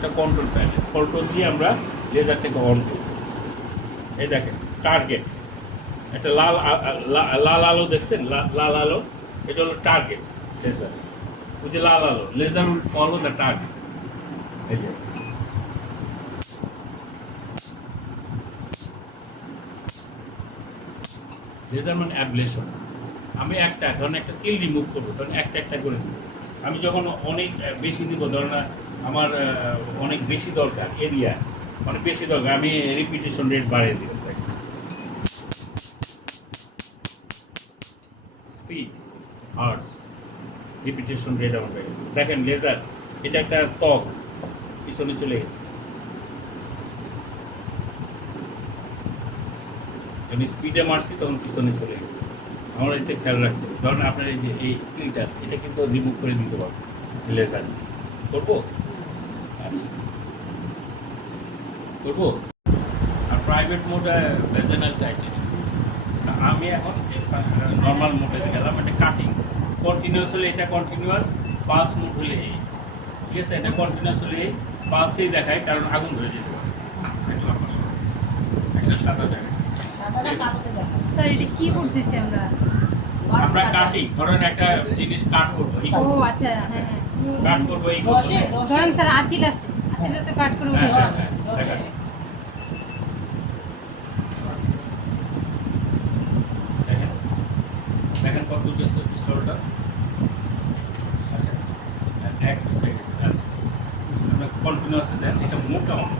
একটা control panel, control দিয়ে আমরা লেজারটাকে অন করি। এই দেখেন টার্গেট, একটা লাল আলো দেখছেন, লাল আলো, এটা হলো টার্গেট লেজার। ওই যে লাল আলো, laser will follow the target. এই যে লেজার মানে অ্যাবলেশন। আমি একটা ধরেন একটা তিল রিমুভ করবো, ধরেন একটা একটা করে দিব। আমি যখন অনেক বেশি দিব, ধরেন আমার অনেক বেশি দরকার এরিয়া, অনেক বেশি দরকার, আমি রিপিটেশন রেট বাড়িয়ে দিব। স্পিড, হার্টস, রিপিটেশন রেট আমার বেড়ে। দেখেন লেজার, এটা একটা ত্বক পিছনে চলে গেছে। আমি স্পিডে মারছি তখন পিছনে চলে গেছে। আমার এটা খেয়াল রাখতে হবে। ধরেন আপনার এই যে এই তিলটা আছে, এটা কিন্তু রিমুভ করে দিতে পারবো লেজার। করবো? আচ্ছা, করবো। আর প্রাইভেট মোডে ভেজেনাল টাইটেনিং। আমি এখন নর্মাল মোডে গেলাম, এটা কাটিং কন্টিনিউয়াস হলে এটা কন্টিনিউয়াস, পালস মোড হলে এই, ঠিক আছে। এটা কন্টিনিউয়াস হলে এই পালসেই দেখায়, কারণ আগুন ধরে যেতে পারে। দেখলাম একটা সাদা জায়গায়। স্যার এটা কি করতেছি আমরা? আমরা কাটি, ধরেন একটা জিনিস কাট করবো, ও আচ্ছা, হ্যাঁ হ্যাঁ, কাট করবো এই ধরেন স্যার আঁচিল আছে, আঁচিলতে কাট করে উঠে হ্যাঁ, যাবে। দেখাচ্ছি। দেখেন দেখেন কত গেছে পিস্তলটা। আচ্ছা, এক পিস্তল গেছে। আচ্ছা, আমরা কন্টিনিউয়াস দেন, এটা মুখটা অন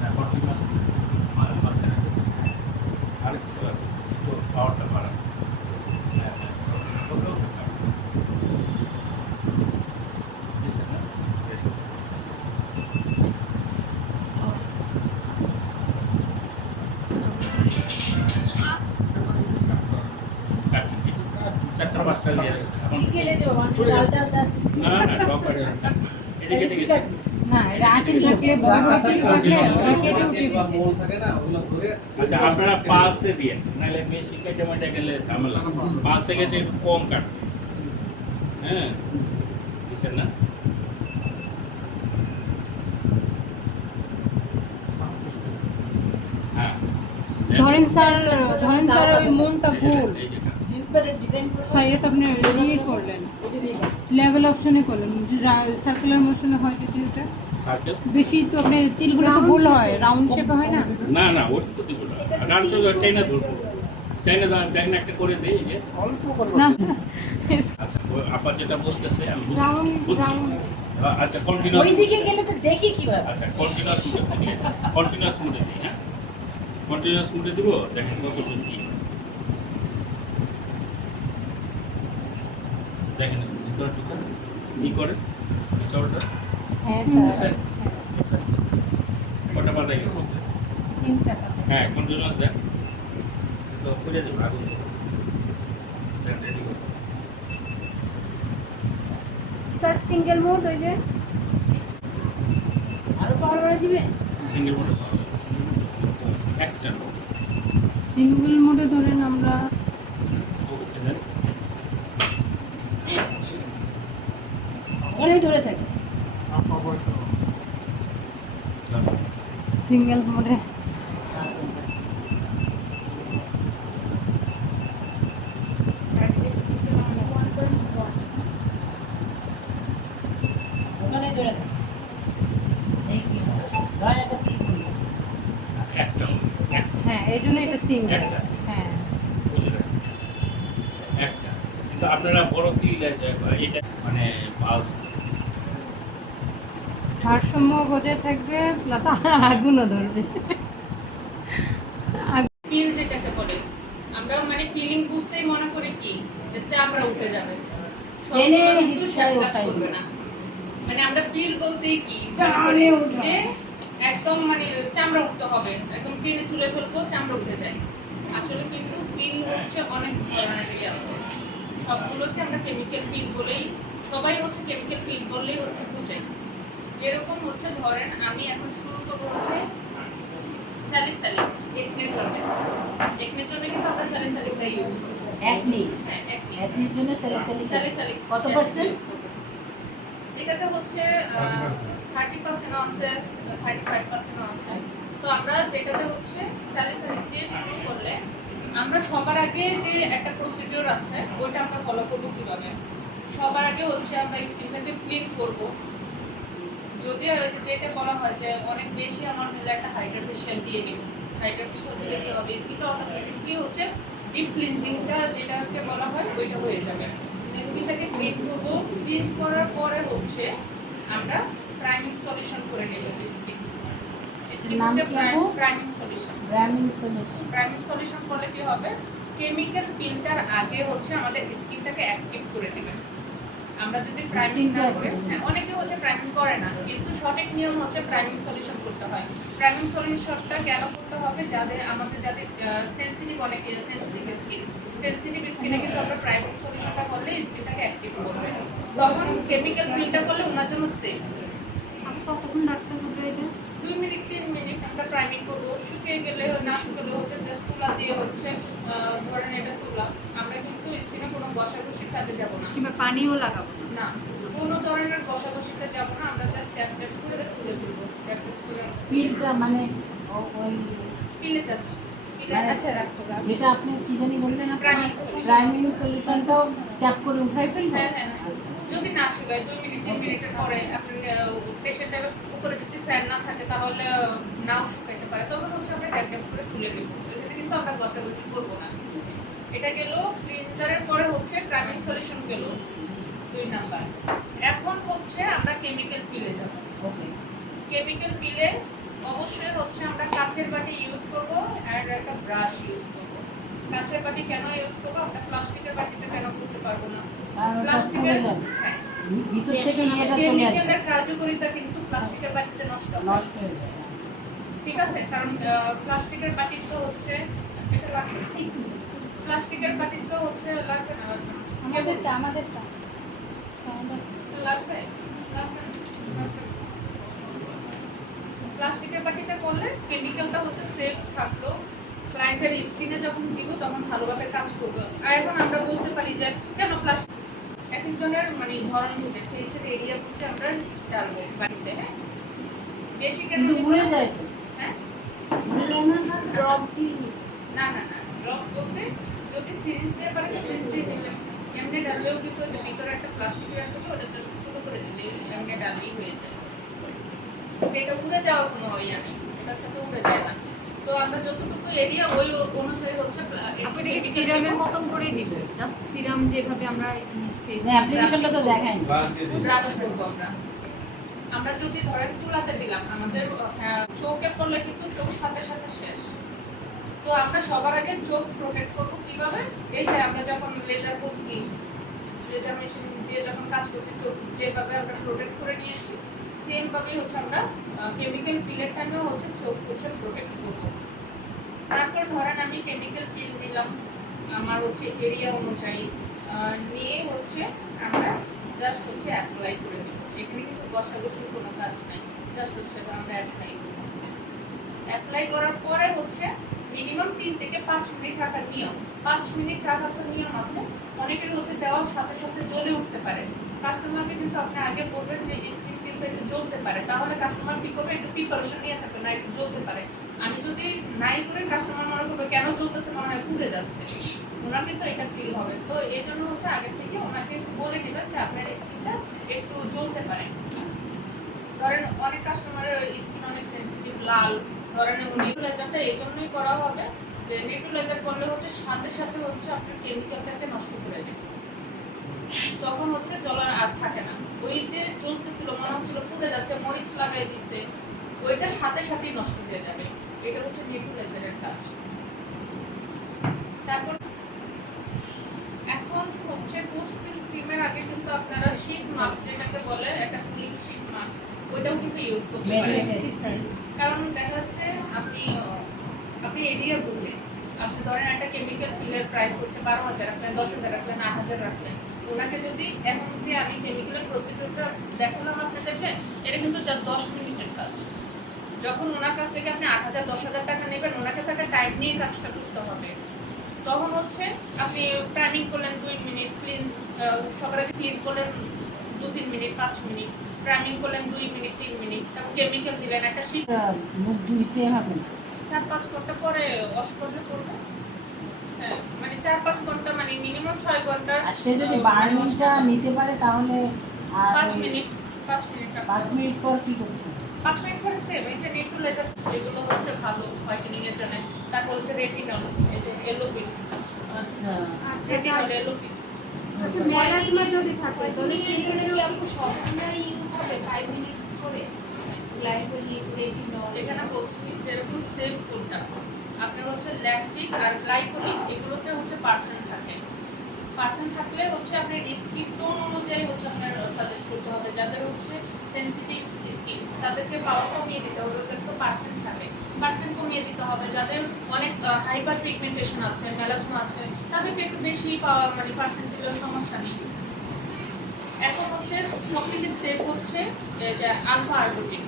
না, কন্টিনিউয়াস মাঝখানে আরেক কিছু আছে, একটু পাওয়ারটা বাড়ান। হ্যাঁ হ্যাঁ, ওকে ওকে চারটা পাঁচটা নিয়ে গেছে এখন। না না, সব এটা কেটে গেছে। না এটা আঁচিল থাকে, বড় বড় তিল থাকলে ওটা কেটে উঠে গেছে। আচ্ছা, আপনারা পালসে দিয়ে, নাহলে বেশি কেটে মেটে গেলে ঝামেলা। পালসে কেটে একটু কম কাটবে। হ্যাঁ, বুঝছেন না? হ্যাঁ, ধরেন স্যার ওই মনটা গোল, এই যে স্যার এটা তো আপনি ইয়ে করলেন, লেভেল অপশনে করলেন, সার্কুলার মোশনে হয় যদি ওটা সার্কেল। বেশি তো আপনি তিলগুলো তো গোল হয়, রাউন্ড শেপে হয় না? না না, ওটা তো দিব না, ডান্স টেনে ধরবো, টেনে দেখেন একটা করে দিই, এই যে না আচ্ছা, আপা যেটা বলতেছে আমি রাউন্ড বুঝছি। রাউন্ড আচ্ছা, কন্টিনিউয়াস। ওইদিকে গেলে তো দেখি কিভাবে। আচ্ছা, কন্টিনিউয়াস মুডে দিই, কন্টিনিউয়াস মুডে দিই। হ্যাঁ, কন্টিনিউয়াস মুডে দিব, দেখেন কতটুকু কি। দেখেন ভিতরে টুকু কি করে চলটা। হ্যাঁ স্যার, কটা পাল্টাই গেছে? 3 টাকা। হ্যাঁ, কন্টিনিউয়াস দেন, তো খুঁজে দেবো আগুন দেন, রেডি করুন। স্যার সিঙ্গেল মোড ওই যে আরো পাওয়ার বাড়িয়ে দিবে। সিঙ্গেল মোডে একটা সিঙ্গেল মোডে ধরেন আমরা ওকে দেন। ওখানেই ধরে থাকে। সিঙ্গেল মোডে ওখানেই ধরে থাকে। এই কি হয়? গায়ে একটা তীর পড়লো। একটা হ্যাঁ, এই জন্য এটা সিঙ্গেল। একটা single। হ্যাঁ, বুঝলেন? একটা, কিন্তু আপনারা বড় কি এটা মানে পালস ভারসাম্য বজায় থাকবে, প্লাস আগুনও ধরবে। পিল যেটাকে বলে, আমরা মানে পিলিং বুঝতেই মনে করি কি যে চামড়া উঠে যাবে, টেনে সবগুলো কিন্তু হিস্সায় সব কাজ ওঠাই করবে না। মানে আমরা পিল বলতেই কি টানে মনে করি উঠে। যে একদম মানে চামড়া উঠতে হবে, একদম টেনে তুলে ফেলবো চামড়া উঠে যায়। আসলে কিন্তু পিল হচ্ছে অনেক ধরনের ইয়ে আছে, সবগুলোকে আমরা কেমিক্যাল পিল বলেই, সবাই হচ্ছে কেমিক্যাল পিল বললেই হচ্ছে বুঝে। যেরকম হচ্ছে ধরেন আমি এখন শুরু করবো হচ্ছে স্যালিসাইলিক, একনের জন্য কিন্তু আমরা স্যালিসাইলিকটা ইউজ করি। 1 মিনিট। হ্যাঁ, একনি। 1 মিনিটের জন্য স্যালিসাইলিক স্যালিসাইলিক কত পার্সেন্ট? use করবো। এটাতে হচ্ছে 30% আছে, 35% আছে। তো আমরা যেটাতে হচ্ছে স্যালিসাইলিক দিয়ে শুরু করলে আমরা সবার আগে যে একটা প্রসিডিওর আছে ওইটা আমরা ফলো করবো কিভাবে। সবার আগে হচ্ছে আমরা স্কিনটাকে ক্লিন করব। যদি যেটা বলা হয় যে অনেক বেশি আমার হলে একটা হাইড্রা ফেশিয়াল দিয়ে নিব। হাইড্রা ফেশিয়াল দিলে কি হবে, স্কিনটা অটোমেটিকলি হচ্ছে ডিপ ক্লিনজিংটা যেটাকে বলা হয় ওইটা হয়ে যাবে। স্কিনটাকে ক্লিন করব, ক্লিন করার পরে হচ্ছে আমরা প্রাইমিং সলিউশন করে নেব স্কিন। নাম কি আপু? Priming solution. Priming solution. Priming solution করলে কি হবে, কেমিক্যাল পিলটার আগে হচ্ছে আমাদের স্কিনটাকে অ্যাক্টিভ করে দিবে। আমরা যদি প্রাইমিং না করে, হ্যাঁ অনেকে হচ্ছে প্রাইমিং করে না, কিন্তু সঠিক নিয়ম হচ্ছে প্রাইমিং সলিউশন করতে হয়। প্রাইমিং সলিউশনটা কেন করতে হবে, যাদের সেনসিটিভ, অনেকে সেনসিটিভ স্কিনে কিন্তু আমরা প্রাইমিং সলিউশনটা করলে স্কিনটাকে অ্যাক্টিভ করবে। তখন কেমিক্যাল পিলটা করলে ওনার জন্য সেফ। আপনি কতক্ষণ রাখতে হবে এটা? 2 মিনিট 3 মিনিট আমরা প্রাইমিং করবো। শুকিয়ে গেলে না শুকালে হচ্ছে জাস্ট তুলা দিয়ে হচ্ছে ধরেন এটা তুলা, আমরা কিন্তু স্কিনে কোনো ঘষাঘষির কাজে যাব না, কিংবা পানিও লাগাবো না। না কোনো ধরনের ঘষাঘষিতে যাব না, আমরা জাস্ট ট্যাপ ট্যাপ করে তুলে তুলবো। ট্যাপ ট্যাপ করে পিলটা মানে ওই পিলে যাচ্ছে, পিলে মানে আচ্ছা রাখো। যেটা আপনি কি জানি বললেন আপনি, Priming solution। প্রাইমিং সলিউশনটাও ট্যাপ করে উঠাই ফেলবেন। হ্যাঁ হ্যাঁ হ্যাঁ। যদি না শুকায় 2 মিনিট 3 মিনিটের পরে আপনি পেশেন্টের উপরে যদি ফ্যান না থাকে তাহলে নাও শুকাইতে পারে, তখন হচ্ছে আমরা ট্যাপ ট্যাপ করে তুলে দেবো। এখানে কিন্তু আমরা ঘষাঘষি করবো না। এটা গেল ক্লিনজারের পরে হচ্ছে প্রাইমিং সলিউশন গেল 2 নাম্বার। এখন হচ্ছে আমরা কেমিক্যাল পিলে যাব। ওকে। কেমিক্যাল পিলে অবশ্যই হচ্ছে আমরা কাচের বাটি ইউজ করব আর একটা ব্রাশ ইউজ করব। কাচের বাটি কেন ইউজ করব, আমরা প্লাস্টিকের বাটিতে কেন করতে পারবো না? আর ওটা প্লাস্টিকের, পড়ে যাবে। হ্যাঁ ভিতর থেকে ইয়েটা চলে আসবে, কেমিক্যালের কার্যকারিতা কিন্তু প্লাস্টিকের বাটিতে নষ্ট হয়। নষ্ট হয়ে যাবে। ঠিক আছে, কারণ প্লাস্টিকের বাটি তো হচ্ছে এটা লাগবে, প্লাস্টিকের বাটি তো হচ্ছে লাগবে না, লাগবে না। আমাদেরটা সাউন্ড আসছে। লাগবে, লাগবে না, লাগবে না। প্লাস্টিকের বাটিতে করলে কেমিক্যালটা হচ্ছে সেফ থাকলো, ক্লায়েন্টের স্কিনে যখন দিব তখন ভালোভাবে কাজ করবে। আর এখন আমরা বলতে পারি যে কেন প্লাস্টিক, এক একজনের মানে ধরন বুঝে, ফেসের এরিয়া বুঝে আমরা ডালবো বাটিতে। হ্যাঁ বেশি কেন কিন্তু নিব উড়ে না? যায় তো, হ্যাঁ উড়ে যায় না? ড্রপ দিয়ে নিতে। না না না, ড্রপ করতে যদি সিরিজ দিয়ে পারে সিরিজ দিয়ে দিলে, এমনি ডাললেও কিন্তু ওই যে ভিতরে একটা প্লাস্টিকের একটা ওটা জাস্ট ফুটো করে দিলে এমনি ডাললেই হয়ে যায়। এটা উড়ে যাওয়ার কোনো ইয়ে নেই, এটার সাথে উড়ে যায় না। তো আমরা যতটুকু এরিয়া ওই অনুযায়ী হচ্ছে আপনি সিরামের মতন করে দিব, জাস্ট সিরাম যেভাবে আমরা ফেস না, অ্যাপ্লিকেশনটা তো দেখায়নি। ব্রাশ করবো আমরা। আমরা যদি ধরেন তুলাতে দিলাম, আমাদের চোখে পড়লে কিন্তু চোখ সাথে সাথে শেষ। তো আমরা সবার আগে চোখ প্রোটেক্ট করবো কিভাবে, এই যে আমরা যখন লেজার করছি, লেজার মেশিন দিয়ে যখন কাজ করছি, চোখ যেভাবে আমরা প্রোটেক্ট করে নিয়েছি সেম ভাবেই হচ্ছে আমরা কেমিক্যাল পিলের টাইমেও হচ্ছে চোখ হচ্ছে প্রোটেক্ট করবো। তারপর ধরেন আমি কেমিক্যাল পিল নিলাম আমার হচ্ছে এরিয়া অনুযায়ী, নিয়ে হচ্ছে আমরা জাস্ট হচ্ছে অ্যাপ্লাই করে দেবো। এখানে কিন্তু ঘষাঘষির কোনো কাজ নাই, জাস্ট হচ্ছে আমরা অ্যাপ্লাই করবো। অ্যাপ্লাই করার পরে হচ্ছে মিনিমাম 3 থেকে 5 মিনিট রাখার নিয়ম। 5 মিনিট রাখার তো নিয়ম আছে, অনেকের হচ্ছে দেওয়ার সাথে সাথে জ্বলে উঠতে পারে। কাস্টমারকে কিন্তু আপনি আগে বলবেন যে স্কিন কিন্তু একটু জ্বলতে পারে, তাহলে কাস্টমার কি করবে, একটু প্রিপারেশন নিয়ে থাকবে না একটু জ্বলতে পারে। আমি যদি নাই করে কাস্টমার মনে করবে কেন জ্বলতেছে, মনে হয় পুড়ে যাচ্ছে, ওনার কিন্তু এটা ফিল হবে। তো এই জন্য হচ্ছে আগে থেকে ওনাকে বলে দিবেন যে আপনার স্কিনটা একটু জ্বলতে পারে। ধরেন অনেক কাস্টমারের স্কিন অনেক সেনসিটিভ, লাল, ধরেন নেটুলাইজারটা এই জন্যই করা হবে যে নেটুলাইজার করলে হচ্ছে সাথে সাথে হচ্ছে আপনার কেমিক্যালটাকে নষ্ট করে দেবে, তখন হচ্ছে জ্বলার আর থাকে না। ওই যে জ্বলতেছিল মনে হচ্ছিল পুড়ে যাচ্ছে, মরিচ লাগাই দিচ্ছে, ওইটা সাথে সাথেই নষ্ট হয়ে যাবে। এটা হচ্ছে নেটুলাইজারের কাজ। তারপর এখন হচ্ছে পোস্ট পিল ক্রিমের আগে কিন্তু আপনারা শীট মাস্ক যেটাকে বলে, একটা ক্লিন শীট মাস্ক, ওইটাও কিন্তু ইউজ করতে পারেন। কারণ দেখা যাচ্ছে আপনি এরিয়া বুঝে আপনি ধরেন একটা কেমিক্যাল পিলের প্রাইস হচ্ছে 12,000 রাখলেন, 10,000 রাখলেন, 8,000 রাখলেন। ওনাকে যদি এখন যে আমি কেমিক্যালের প্রসিডিউরটা দেখালাম আপনাদেরকে, এটা কিন্তু যা 10 মিনিটের কাজ। যখন ওনার কাছ থেকে আপনি 8,000 10,000 টাকা নেবেন, ওনাকে তো একটা টাইম নিয়ে কাজটা করতে হবে। তখন হচ্ছে আপনি প্রাইমিং করলেন 2 মিনিট, ক্লিন সবার আগে ক্লিন করলেন 2-3 মিনিট 5 মিনিট, প্রাইমিং করলেন 2 মিনিট 3 মিনিট, তারপর কেমিক্যাল দিলেন একটা শীত মুখ ধুইতে হবে না। 4-5 ঘন্টা পরে ওয়াশ করলে করবে। হ্যাঁ মানে 4-5 ঘন্টা মানে মিনিমাম 6 ঘন্টা। আর সে যদি বার্নিশটা নিতে পারে তাহলে আর 5 মিনিট 5 মিনিট 5 মিনিট পর কি করতে হবে? 5 মিনিট পরে সেম এই যে নিউট্রালাইজার এগুলো হচ্ছে ভালো হোয়াইটেনিং এর জন্য। তারপর হচ্ছে রেটিনল, এই যে এলোপিন, আচ্ছা রেটিনল এলোপিন। আচ্ছা মেলাজমা যদি থাকে তাহলে সেই ক্ষেত্রে কি আপু সবসময় ইউজ হবে 5 মিনিটস করে গ্লাইকোলিক রেটিনল এখানে বলছি যেরকম সেফ কোনটা আপনার হচ্ছে ল্যাকটিক আর গ্লাইকোলিক এগুলোতে হচ্ছে পার্সেন্ট থাকে। পার্সেন্ট থাকলে হচ্ছে আপনার স্কিন টোন অনুযায়ী হচ্ছে আপনার সাজেস্ট করতে হবে। যাদের হচ্ছে সেনসিটিভ স্কিন তাদেরকে পাওয়ার কমিয়ে দিতে হবে, ওদের তো পার্সেন্ট থাকে, পার্সেন্ট কমিয়ে দিতে হবে। যাদের অনেক হাইপার পিগমেন্টেশন আছে, মেলাজমা আছে, তাদেরকে একটু বেশি পাওয়া মানে পার্সেন্ট দিলেও সমস্যা নেই। এখন হচ্ছে সবথেকে সেফ হচ্ছে যে আলফা আরবুটিন,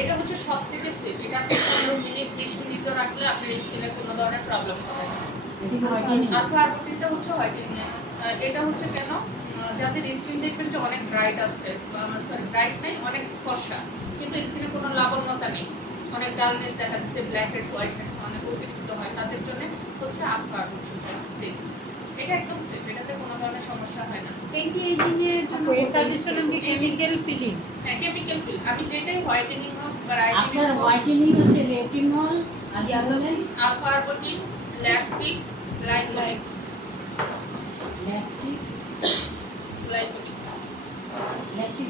এটা হচ্ছে সবথেকে সেফ। এটা আপনি 15 মিনিট 20 মিনিটও রাখলে আপনার স্কিনে কোনো ধরনের প্রবলেম হবে না। এটি কি হোয়াইটেনিং? আলফা আরবুটিনটা হচ্ছে হোয়াইটেনিং এর। এটা হচ্ছে কেন, যাদের স্কিন দেখবেন যে অনেক ব্রাইট আছে, সরি ব্রাইট নেই, অনেক ফর্সা কিন্তু স্কিনে কোনো লাবণ্যতা নেই, অনেক ডালনেস দেখা যাচ্ছে, ব্ল্যাক হেড হোয়াইট হেডস অনেক অতিরিক্ত হয়, তাদের জন্য হচ্ছে আলফা আরবুটিন সেফ। এটা একদম সেফ, এটাতে কোনো ধরনের সমস্যা হয় না। অ্যান্টি এজিং এর জন্য এই সার্ভিসটার নাম কি কেমিক্যাল পিলিং? হ্যাঁ কেমিক্যাল পিল, আমি যেটাই হোয়াইটেনিং হোক বা আপনার ব্রাইটেনিং হোক, হোয়াইটেনিং হচ্ছে রেটিনল আর কি বললেন? Alpha arbutin, lactic, glycolic, lactic glycolic, lactic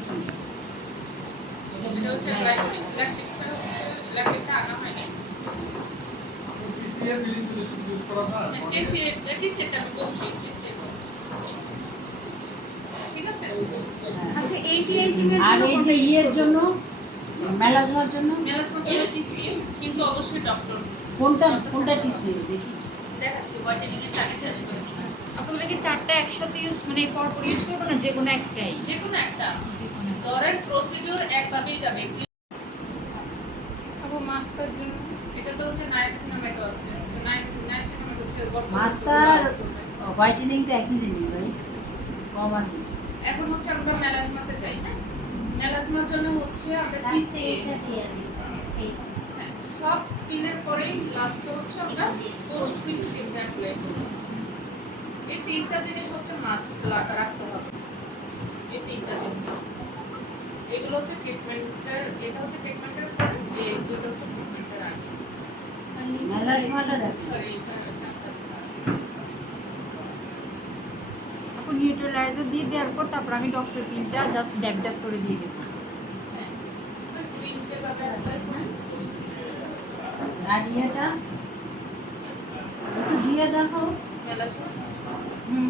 এটা হচ্ছে গ্লাইকোলিক। ল্যাকটিকটা আনা হয়নি। TCA ফিলিং সলিউশন ইউজ করা হয় টিসিএটা আমি বলছি, টিসিএ ঠিক আছে। আচ্ছা অ্যান্টি এজিং এর আর জন্য এই যে ইয়ের জন্য মেলাজমার জন্য ম্যানেজমেন্ট হলো টিসিএ, কিন্তু অবশ্যই ডক্টর কোনটা টিসি দেখি? দেখাচ্ছি হোয়াইটেনিং এর টাকা শেষ করে দিই। আপনারা কি চারটা একসাথে ইউজ মানে পরপর ইউজ করবো না, যে কোনো একটাই? যে কোনো একটা ধরেন প্রসিডিউর একভাবেই যাবে। আপু মাস্টার জন্য এটা তো হচ্ছে নাইসিনামেটো আছে, নাইসিনামেটো হচ্ছে মাস্টার হোয়াইটেনিং তো একই জিনিস ভাই, কম আর বেশি। এখন হচ্ছে আমরা মেলাজমাতে যাই। হ্যাঁ মেলাজমার জন্য হচ্ছে আমরা টিসিএ, হ্যাঁ সব পিলের পরেই লাস্ট হচ্ছে আমরা পোস্ট পিল ক্রিমটা অ্যাপ্লাই করব। এই তিনটা জিনিস হচ্ছে মাস্ট রাখতে হবে, এই তিনটা জিনিস। এগুলো হচ্ছে ট্রিটমেন্টের, এটা হচ্ছে ট্রিটমেন্টের পরে, এই দুটো হচ্ছে ট্রিটমেন্টের আগে। মেলাজমাটা দেখ সরি আপু নিউট্রালাইজার দিয়ে দেওয়ার পর তারপর আমি ডক্টর পিলটা জাস্ট ড্যাব ড্যাব করে দিয়ে দেবো। হ্যাঁ ক্রিম যেভাবে অ্যাপ্লাই করেন আর ইয়েটা একটু দিয়ে দেখো। মেলাজমা। হুম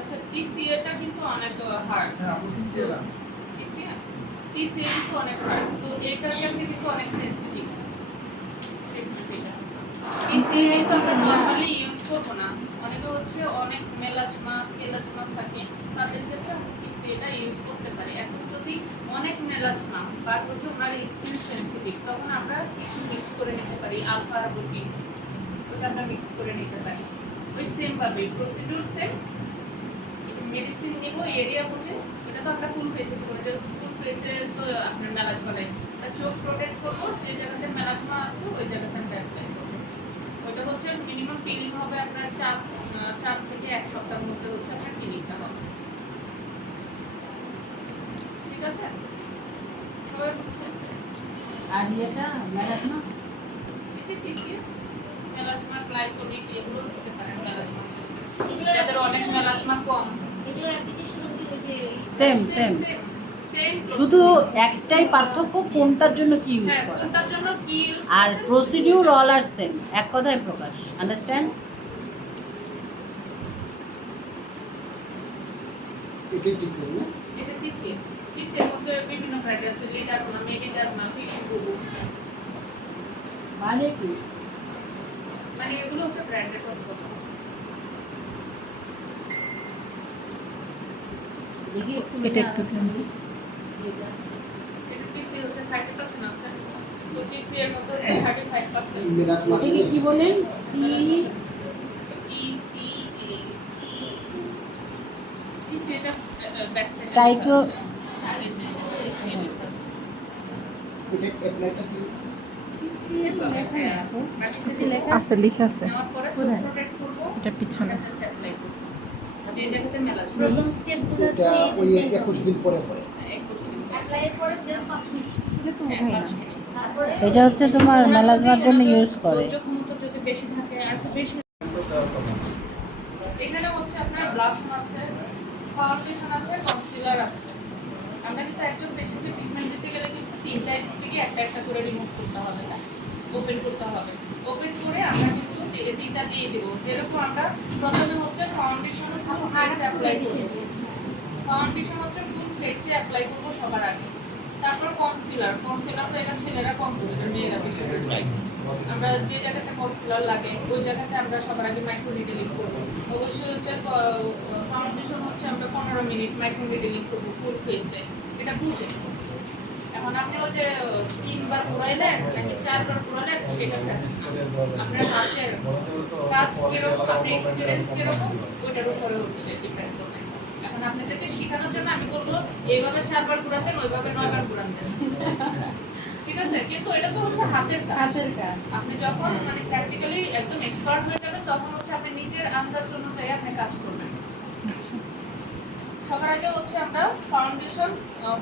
আচ্ছা টিসিএটা কিন্তু অনেক হার্ড। হ্যাঁ আপু TCA না টিসিএ কিন্তু অনেক হার্ড, তো এটার ক্ষেত্রে কিন্তু অনেক সেনসিটিভ ট্রিটমেন্ট এটা। টিসিএ তো আমরা নর্মালি ইউজ করবো না, অনেকে হচ্ছে অনেক মেলাজমা কেলাজমা থাকে, তাদের ক্ষেত্রে টিসিএটা ইউজ করতে পারি। এখন যদি অনেক মেলাজমা বা হচ্ছে ওনার স্কিন সেনসিটিভ, তখন আমরা কিছু মিক্স করে নিতে পারি, আলফা আরবুটিন ওটা আমরা মিক্স করে নিতে পারি। ওই সেম ভাবে প্রসিডিউর সেম, মেডিসিন নেব এরিয়া বুঝে, এটা তো আমরা ফুল ফেসে দেবো, ফুল ফেসে তো আপনার মেলাজমা নেই, চোখ প্রোটেক্ট করবো, যে জায়গাতে মেলাজমা আছে ওই জায়গাতে আমরা অ্যাপ্লাই করবো। ওইটা হচ্ছে মিনিমাম পিলিং হবে আপনার 4 থেকে 1 সপ্তাহের মধ্যে হচ্ছে আপনার পিলিংটা হবে। ঠিক আছে সবাই বুঝছেন? আর ইয়েটা মেলাজমা এই যে টিসিএ, মেলাজমা, গ্লাইকোলিক এগুলো দিতে পারেন মেলাজমা। যাদের অনেক মেলাজমা কম, এগুলোর অ্যাপ্লিকেশন কি ওই যে সেম শুধু একটাই পার্থক্য কোনটার জন্য কি ইউজ হ্যাঁ করা, কোনটার জন্য কি ইউজ আর প্রসিডিউর অল আর সেম, এক কথায় প্রকাশ। আন্ডারস্ট্যান্ড? এটা TCA না এটা টিসিএ। টিসিএর মধ্যে বিভিন্ন ভ্যারাইটি আছে, লিডারমা, মেডিডারমা, ফিলিংগুবু, মানে কি মানে এগুলো হচ্ছে ব্র্যান্ডেড কথা। দেখি একটু এটা একটু দেন তো। এটা টিসি হচ্ছে 30% আছে, তো টিসি এর মধ্যে হচ্ছে 35%। মেলাজমা এটাকে কি বলেন? টিসি এটা ব্যাক সাইডে Triclo- এই যে SCL লেখা আছে। এটা অ্যাপ্লাইটা কি Same হবে, হ্যাঁ। আছে লিখা আছে নেওয়ার পরে কোথায়? protect করবো, এটা পিছনে এটা just apply করবো। যে জায়গাতে মেলা ছিল, প্রথম স্টেপগুলো এটা ওই 21 দিন পরে পরে 21 দিন পরে। অ্যাপ্লাইয়ের পরে জাস্ট 5 মিনিট এটা তো হ্যাঁ, হয় না 5 মিনিট। তারপরে এটা হচ্ছে তোমার মেলাজমার জন্য ইউজ করে। ধৈর্য ক্ষমতা যদি বেশি থাকে আর একটু বেশি। এখানে হচ্ছে আপনার ব্লাশন আছে, ফাউন্ডেশন আছে, কনসিলার আছে। আমরা কিন্তু একজন পেশেন্টকে ট্রিটমেন্ট দিতে গেলে কিন্তু তিনটা থেকে একটা একটা করে রিমুভ করতে হবে না, ওপেন করতে হবে। ওপেন করে আমরা কিন্তু তিনটা দিয়ে দেবো। যেরকম আমরা প্রথমে হচ্ছে ফাউন্ডেশন ফুল ফেসে অ্যাপ্লাই করবো। ফাউন্ডেশন হচ্ছে ফুল ফেসে অ্যাপ্লাই করবো সবার আগে। তারপর কনসিলার তো এটা ছেলেরা কম বুঝবে, মেয়েরা বেশি বুঝবে। আমরা যে জায়গাতে কনসিলার লাগে ওই জায়গাতে আমরা সবার আগে মাইক্রো নিডলিং করবো। অবশ্যই হচ্ছে ফাউন্ডেশন হচ্ছে আমরা 15 মিনিট মাইক্রো নিডলিং করবো ফুল ফেসে, এটা বুঝে। এখন আপনি হচ্ছে 3 বার ঘুরাইলেন নাকি 4 বার ঘুরাইলেন সেটা ফ্যাক্ট না। আপনার হাতের কাজ কিরকম, আপনার এক্সপিরিয়েন্স কিরকম, ওইটার উপরে হচ্ছে ডিপেন্ড করবে। এখন আপনাদেরকে শেখানোর জন্য আমি বলবো এইভাবে 4 বার ঘুরাতেন, ওইভাবে 9 বার ঘুরাতেন, ঠিক আছে? কিন্তু এটা তো হচ্ছে হাতের কাজ। হাতের কাজ। আপনি যখন মানে প্র্যাকটিক্যালি একদম এক্সপার্ট হয়ে যাবেন তখন হচ্ছে আপনি নিজের আন্দাজ অনুযায়ী আপনি কাজ করবেন। সবার আগে হচ্ছে আমরা ফাউন্ডেশন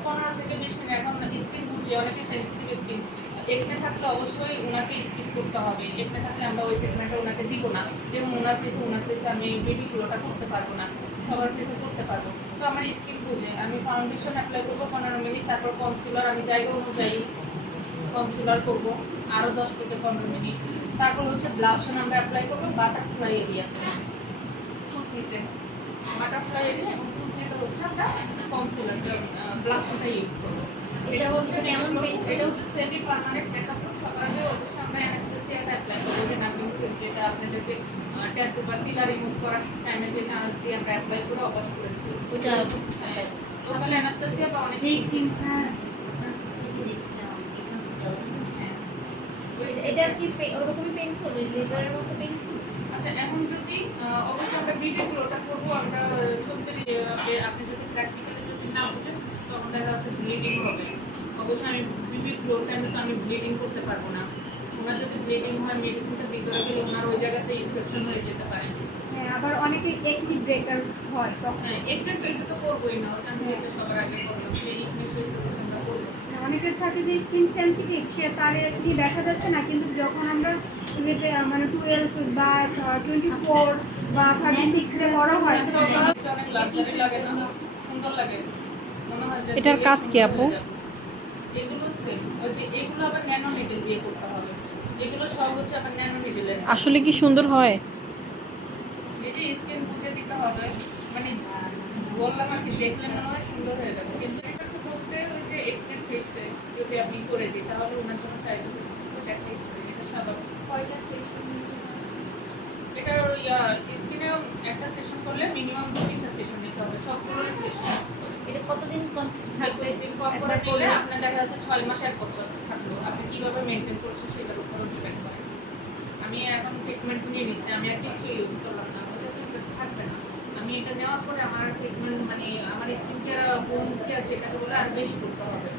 15 থেকে 20 মিনিট, এখন স্কিন বুঝে অনেকে সেনসিটিভ স্কিন, একনে থাকলে অবশ্যই ওনাকে স্কিপ করতে হবে। একনে থাকলে আমরা ওই ট্রিটমেন্টটা ওনাকে দিব না। যেমন ওনার ফেসে আমি বেবি গ্লোটা করতে পারবো না, সবার ফেসে করতে পারবো। তো আমার স্কিন বুঝে আমি ফাউন্ডেশন অ্যাপ্লাই করবো 15 মিনিট, তারপর কনসিলার আমি জায়গা অনুযায়ী কনসিলার করবো আরও 10 থেকে 15 মিনিট। তারপর হচ্ছে ব্লাশন আমরা অ্যাপ্লাই করবো বাটারফ্লাই এরিয়াতে, টুথপিকে বাটারফ্লাই এরিয়া এবং টুথপিকে হচ্ছে আমরা কনসিলারটা ব্লাশনটা ইউজ করবো। এটা হচ্ছে এটা হচ্ছে সেমি পার্মানেন্ট মেকআপ লুক। সবার আগে অবশ্যই আমরা অ্যানাস্থেসিয়াটা অ্যাপ্লাই করবো, যে নার্ভিং ফ্লুইড যেটা আপনাদেরকে ট্যাটু বা তিলা রিমুভ করার টাইমে যে কাঁচ দিয়ে আমরা অ্যাপ্লাই করে অভ্যাস করেছি ওইটা লোকাল অ্যানাস্থেসিয়া বা অনেক যেই ক্রিমটা দেখছিলাম এটা কি ওরকমই পেইনফুল, লেজারের মতো পেইনফুল? আচ্ছা, এখন যদি অবশ্যই আমরা ভিডিওগুলোটা করবো, আমরা চলতে আপনি যদি প্র্যাকটিক্যালি যদি না বুঝেন তখন দেখা যাচ্ছে ব্লিডিং হবে। অবশ্যই আমি ভিডিওর টাইমে তো আমি ব্লিডিং করতে পারবো না। ওনার যদি ব্লিডিং হয় মেডিসিনটা ভিতরে গেলে ওনার ওই জায়গাতে ইনফেকশন হয়ে যেতে পারে। হ্যাঁ, আবার অনেকে একনি ব্রেকার হয় তখন হ্যাঁ, একটার ফেসে তো করবোই না, ওটা আমি যেটা সবার আগে করলাম যে ইকনি ফেসে হচ্ছে আমরা করবো। অনেকের থাকে যে স্কিন সেনসিটিভ, সে তার একনি দেখা যাচ্ছে না, কিন্তু যখন আমরা মানে 12 বা 24 বা 36 এ করা হয় অনেক লাক্সারি লাগে না, সুন্দর লাগে, মনে হয় যে এটার কাজ কি আপু? এগুলো সেম, ওই যে এগুলো আবার ন্যানো নিডল দিয়ে করতে হবে। এগুলো সব হচ্ছে আবার ন্যানো নিডলের। আসলে কি সুন্দর হয়? এই যে স্কিন বুঝে দিতে হবে, মানে বললাম আর কি, দেখলে মনে হয় সুন্দর হয়ে যাবে, কিন্তু এটা তো বলতে ওই যে একটি ফেসে যদি আপনি করে দিই তাহলে ওনার জন্য সাইড দেখাই এটা স্বাভাবিক। কয়টা সেকশন? এটা ওই স্কিনেও একটা সেশন করলে মিনিমাম 2-3টা সেশন নিতে হবে, সবগুলোর সেশন এটা কতদিন কমপ্লিট থাকবে? 20 দিন পর করে নিলে আপনার দেখা যাচ্ছে 6 মাসে 1 বছর থাকলো। আপনি কিভাবে মেনটেন করছেন সেটার উপর ডিপেন্ড করে। আমি এখন ট্রিটমেন্ট নিয়ে নিচ্ছি, আমি আর কিছু ইউজ করলাম না, ওটা তো থাকবে না। আমি এটা নেওয়ার পরে আমার ট্রিটমেন্ট মানে আমার স্কিন কেয়ার হোম কেয়ার যেটাকে বলে আর বেশি করতে হবে।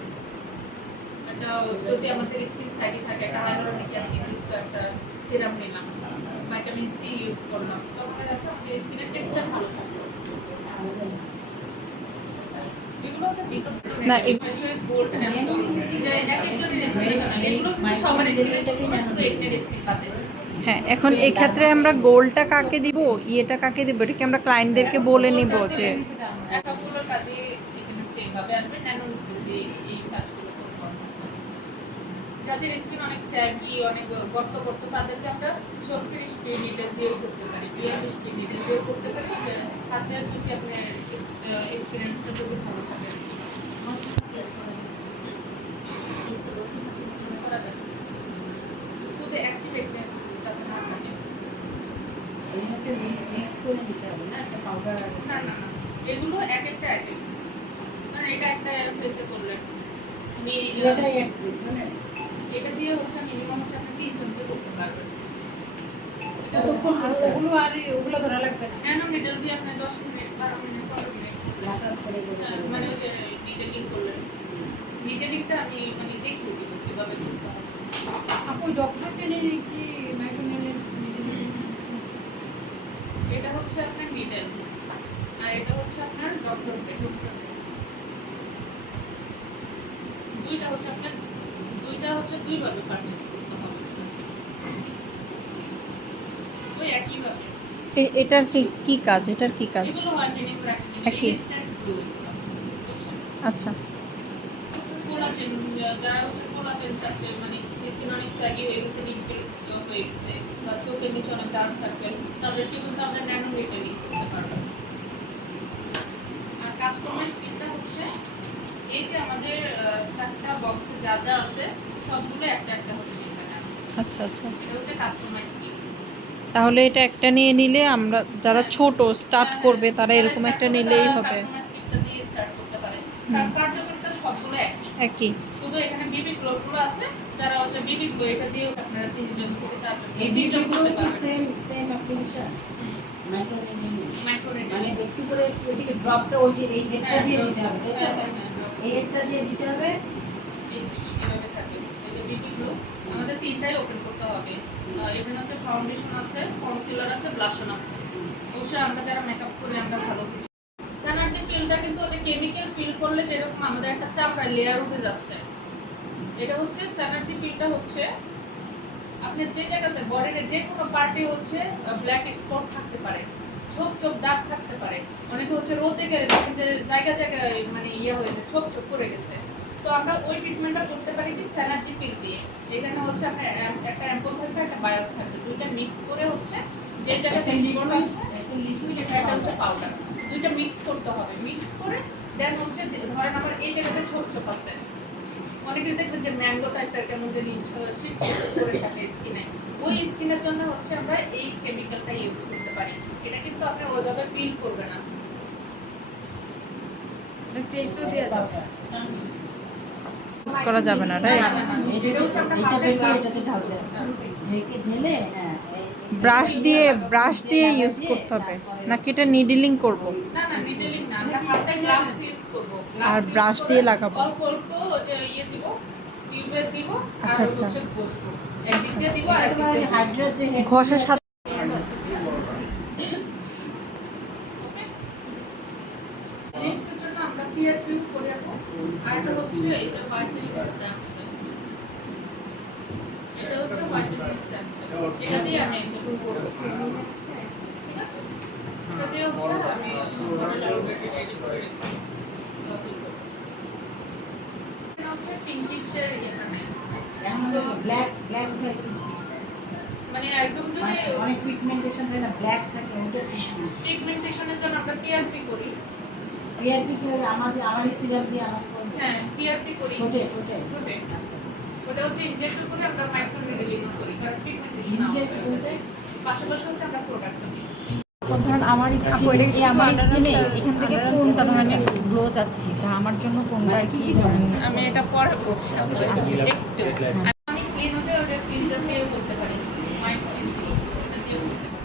এটা যদি আমাদের স্কিন সাইডে থাকে, একটা হাইলোরনিক অ্যাসিড যুক্ত একটা সিরাম নিলাম, ভিটামিন সি ইউজ করলাম, তখন দেখা যাচ্ছে আমাদের স্কিনের টেক্সচার ভালো থাকবে। এগুলো হচ্ছে না, গোল্ড যে এক একজনের স্কিনের জন্য, এগুলো কিন্তু সবার স্কিনের জন্য না, শুধু একটার স্কিন বাদে। হ্যাঁ, এখন এই ক্ষেত্রে আমরা গোলটা কাকে দিব, ইয়েটা কাকে দিব, এটা কি আমরা ক্লায়েন্টদেরকে বলে নিব যে সবগুলো কাজে এখানে সেম ভাবে আসবে, ন্যানো দিয়ে এই কাজগুলো করতে হবে। যাদের স্কিন অনেক স্যাগি, অনেক গর্ত গর্ত, তাদেরকে আমরা 36 মিনিটের দিয়েও করতে পারি, 42 মিনিটের দিয়েও করতে পারি। হাতে যদি আপনার এক্সপিরিয়েন্সটা যদি ভালো থাকে আর কি করা যাবে। শুধু অ্যাক্টিভ একটা যাতে না থাকে। এই হচ্ছে মিক্স করে নিতে হবে না, একটা পাউডার। না না না, এগুলো এক একটা এক এক, মানে এটা একটা ফেসে করলেন এটাই এক মানে এটা দিয়ে হচ্ছে মিনিমাম হচ্ছে আপনি 3 জনকে করতে পারবেন। কতক্ষণ করতে হবে? ওগুলো আর ওগুলো ধরা লাগবে না। ন্যানো নিডল দিয়ে আপনি 10 মিনিট 12 মিনিট 15 মিনিট মানে ওই যে ডিটেলিং করলেন, ডিটেলিংটা আমি মানে দেখে দিব কিভাবে করতে হবে। আপু ডক্টরকে নিয়ে কি মাইক্রোনেলের এটা হচ্ছে আপনার ডিটেল আর এটা হচ্ছে আপনার ডক্টর পে। দুইটা হচ্ছে দুইভাবে পারচেজ করতে হবে, ওই একইভাবে। এটার কি কাজ, এটার কি কাজ? এগুলো হোয়াইটেনিং ব্রাইটেনিং একই। ইনস্ট্যান্ট গ্লো বুঝছেন। আচ্ছা কোলাজেন, যারা হচ্ছে কোলাজেন চাচ্ছে, মানে স্কিন অনেক স্যাগি হয়ে গেছে, রিঙ্কেলস হয়ে গেছে, বা চোখের নিচে অনেক ডার্ক সার্কেল, তাদেরকে কিন্তু আমরা ন্যানো রিটেলিং করতে পারবো। আর কাস্টমাইজ স্কিনটা হচ্ছে এই যে আমাদের 4টা বক্সে যা যা আছে সবগুলো একটা একটা হচ্ছে এখানে আছে। আচ্ছা আচ্ছা, এটা হচ্ছে কাস্টমাইজ স্কিন। তাহলে এটা একটা নিয়ে নিলে আমরা যারা ছোট স্টার্ট করবে তারা এরকম একটা নিলেই হবে। কাস্টমাইজ স্কিনটা দিয়ে স্টার্ট করতে পারে। তার কার্যকারিতা সবগুলো একই, একই। শুধু এখানে বিবি গ্লোগুলো আছে, যারা হচ্ছে বিবি গ্লো এটা দিয়ে আপনারা 3 জন থেকে 4 জন এই 3 জন দুটো করতে কি পারবেন। Same application? মাইক্রোনেলিং মাইক্রো মানে রিটেলিং, একটু করে ওইদিকে ড্রপটা ওই যে এই হেডটা দিয়ে দিতে হবে, তাই তো? এই হেডটা দিয়ে দিতে হবে। এইভাবে থাকবে। এই যে বিবি গ্লো আমাদের 3টাই ওপেন করতে হবে। এখানে হচ্ছে ফাউন্ডেশন আছে, কনসিলার আছে, ব্লাশন আছে। অবশ্যই আমরা যারা মেকআপ করি আমরা ভালো বুঝি। সানার্জি পিলটা কিন্তু ওই যে কেমিক্যাল পিল করলে যেরকম আমাদের একটা চাপড়ার লেয়ার উঠে যাচ্ছে, এটা হচ্ছে সানার্জি পিলটা হচ্ছে আপনার যে জায়গাতে বডির যে কোনো পার্টে হচ্ছে ব্ল্যাক স্পট থাকতে পারে, ছোপ ছোপ দাগ থাকতে পারে, অনেকে হচ্ছে রোদে গেলে দেখেন যে জায়গায় মানে ইয়ে হয়ে যায়, ছোপ ছোপ করে গেছে। তো আমরা ওই ট্রিটমেন্টটা করতে পারি কি সানার্জি পিল দিয়ে। এখানে হচ্ছে আপনার একটা অ্যাম্পল থাকবে, একটা বায়োস থাকবে, দুইটা মিক্স করে হচ্ছে যে জায়গাতে স্পট আছে একটা হচ্ছে পাউডার, দুইটা মিক্স করতে হবে। মিক্স করে দেন হচ্ছে ধরেন আমার এই জায়গাতে ছোপ ছোপ আছে, অনেকে দেখবেন যে ম্যাঙ্গো টাইপের কেমন জানি ছিটছিট করে থাকে স্কিনে, ওই স্কিনের জন্য হচ্ছে আমরা এই কেমিক্যালটা ইউজ করতে পারি। এটা কিন্তু আপনি ওইভাবে পিল করবে না, ফেসও দিয়ে দাও। ইউজ করা যাবে না, রাইট? এটা হচ্ছে আমরা এইটা হাতে বের করে গ্লাভস এটাতে ঢালতে হবে। ঢেকে ঢেলে হ্যাঁ ব্রাশ দিয়ে ইউজ করতে হবে নাকি এটা নিডলিং করব? না না নিডলিং না, আমরা হাতে গ্লাভস ইউজ করব। আর ব্রাশ দিয়ে লাগাবো? অল্প অল্প যে ইয়ে দিব, টিউবে দিব, আর আচ্ছা, আচ্ছা। হচ্ছে ঘষবো, একদিক দিয়ে দিব আর একদিক একেবারে দিয়ে হাইড্রার যে head ঘষার সাথে ওকে। লিপসের জন্য আমরা পিআরপি করে রাখবো। আর এটা হচ্ছে এই যে হোয়াইটেনিং স্ট্যাম্পস, এটা হচ্ছে হোয়াইটেনিং স্ট্যাম্পস, এটা দিয়ে আমি একটু করব, ঠিক আছে? এটা দিয়ে হচ্ছে আমি মডেল এডিট করে এটা হচ্ছে পিঙ্কিশের এখানে, তো ব্ল্যাক মানে একদম যদি অনেক পিগমেন্টেশন থাকে না, ব্ল্যাক থাকে ওটা পিগমেন্টেশনের জন্য আমরা পিআরপি করি। পিআরপি কে আমার সিরাম দিয়ে আমার করবে। হ্যাঁ পিআরপি করি ছোটে ছোটে ছোটে, ওটা হচ্ছে ইনজেক্ট করে আমরা মাইক্রো নিডলিং করি, কারণ পিগমেন্টেশন ইনজেক্ট করতে পাশাপাশি হচ্ছে আমরা প্রোডাক্টটা দিই। ধরুন আমার স্কিনে আমার স্কিনে এখান থেকে কোনটা ধরুন আমি গ্লো চাচ্ছি, তা আমার জন্য কোনটা আর কি ধরেন আমি এটা পরে বলছি আপনাকে একটু। আমি ক্লিন হচ্ছে ওটা ক্লিনজার দিয়েও করতে পারি, মাইন্ড ক্লিনজিং এটা দিয়েও করতে পারি।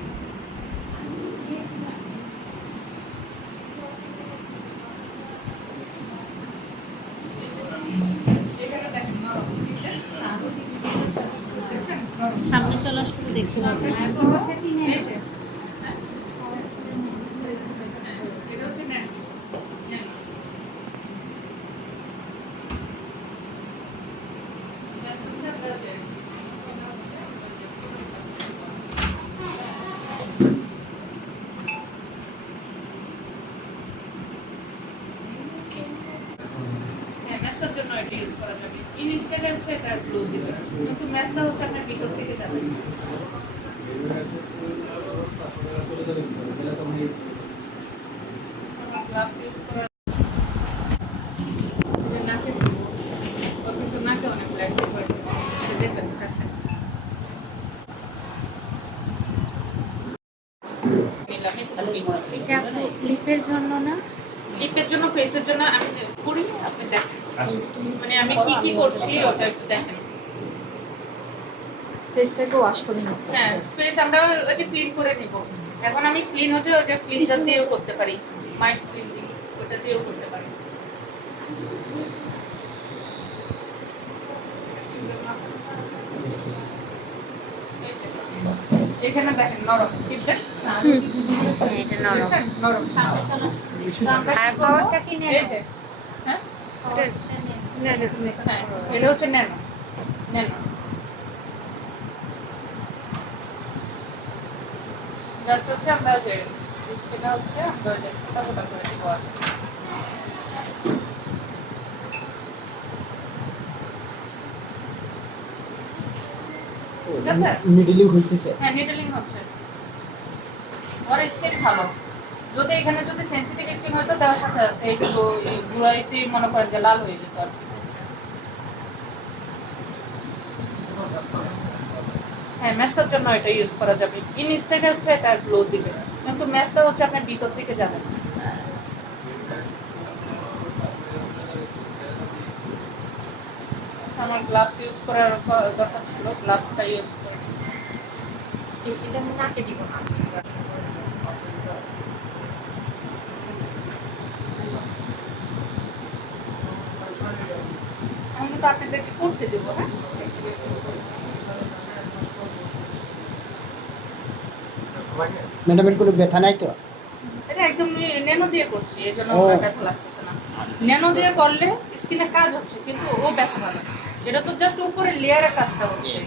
এখানে দেখেন সামনে চলে আসলে দেখতে পাবো। এই যে হ্যাঁ, এটা হচ্ছে নেন নেন ব্যাস হচ্ছে আপনার যে স্কিনে হচ্ছে হ্যাঁ মেস্তার জন্য এটা ইউজ করা যাবে। ইনস্ট্যান্ট হচ্ছে এটা গ্লো দিবে, কিন্তু মেস্তা হচ্ছে আপনার ভিতর থেকে যাবে। গ্লাভস ইউজ করা এই যে নাকে, ওর কিন্তু নাকে অনেক ব্ল্যাক হয়ে দেখবেন থাকছে নিলাম এটা লিপের জন্য না, লিপের জন্য, ফেসের জন্য আমি করি, আপনি দেখেন মানে আমি কি কি করছি ওটা একটু দেখেন। ফেসটাকে ওয়াশ করে নিচ্ছি। হ্যাঁ ফেস আমরা ওই যে ক্লিন করে নিব। এখন আমি ক্লিন হচ্ছে ওই যে ক্লিনজার দিয়েও করতে পারি, মাইল্ড ক্লিনজিং। ওটা দিয়েও করতে পারি। এই যে, এখানে দেখেন নরম টিপটা এটা নরম। দেখছেন? নরম সামনে চলো। তো আমরা আর কি করবো? পাওয়ারটা কি ন্যানো? এই যে, হ্যাঁ না না তুমি হ্যাঁ এটা হচ্ছে ন্যানো ন্যানো জাস্ট হচ্ছে আমরা যে এটা হচ্ছে আমরা যে ফোটা করে দিব আর কি। ঠিক আছে? মিডলিং হইতেছে। হ্যাঁ নিডলিং হচ্ছে ওর স্কিন ভালো যদি এখানে যদি সেনসিটিভ স্কিন হতো দেওয়ার সাথে সাথে একটু গুড়াইতে মনে করেন যে লাল হয়ে যেত আর কি। হ্যাঁ ম্যাচটার জন্য এটা ইউজ করা যাবে ইনস্ট্যান্ট হচ্ছে এটা গ্লো দিবে কিন্তু ম্যাচটা হচ্ছে আপনার ভিতর থেকে যাবে আমার গ্লাভস ইউজ করার দরকার ছিল গ্লাভসটা ইউজ করে এটা আমি নাকে দিব না আমি কিন্তু আপনাদেরকে করতে দেবো হ্যাঁ ম্যাডামের কোনো ব্যথা নাই তো? এটা একদম ন্যানো দিয়ে করছি এই জন্য ও। আমার ব্যথা লাগতেছে না ন্যানো দিয়ে করলে স্কিনে কাজ হচ্ছে কিন্তু ও ব্যথা পাবে এটা তো জাস্ট উপরে লেয়ারের কাজটা হচ্ছে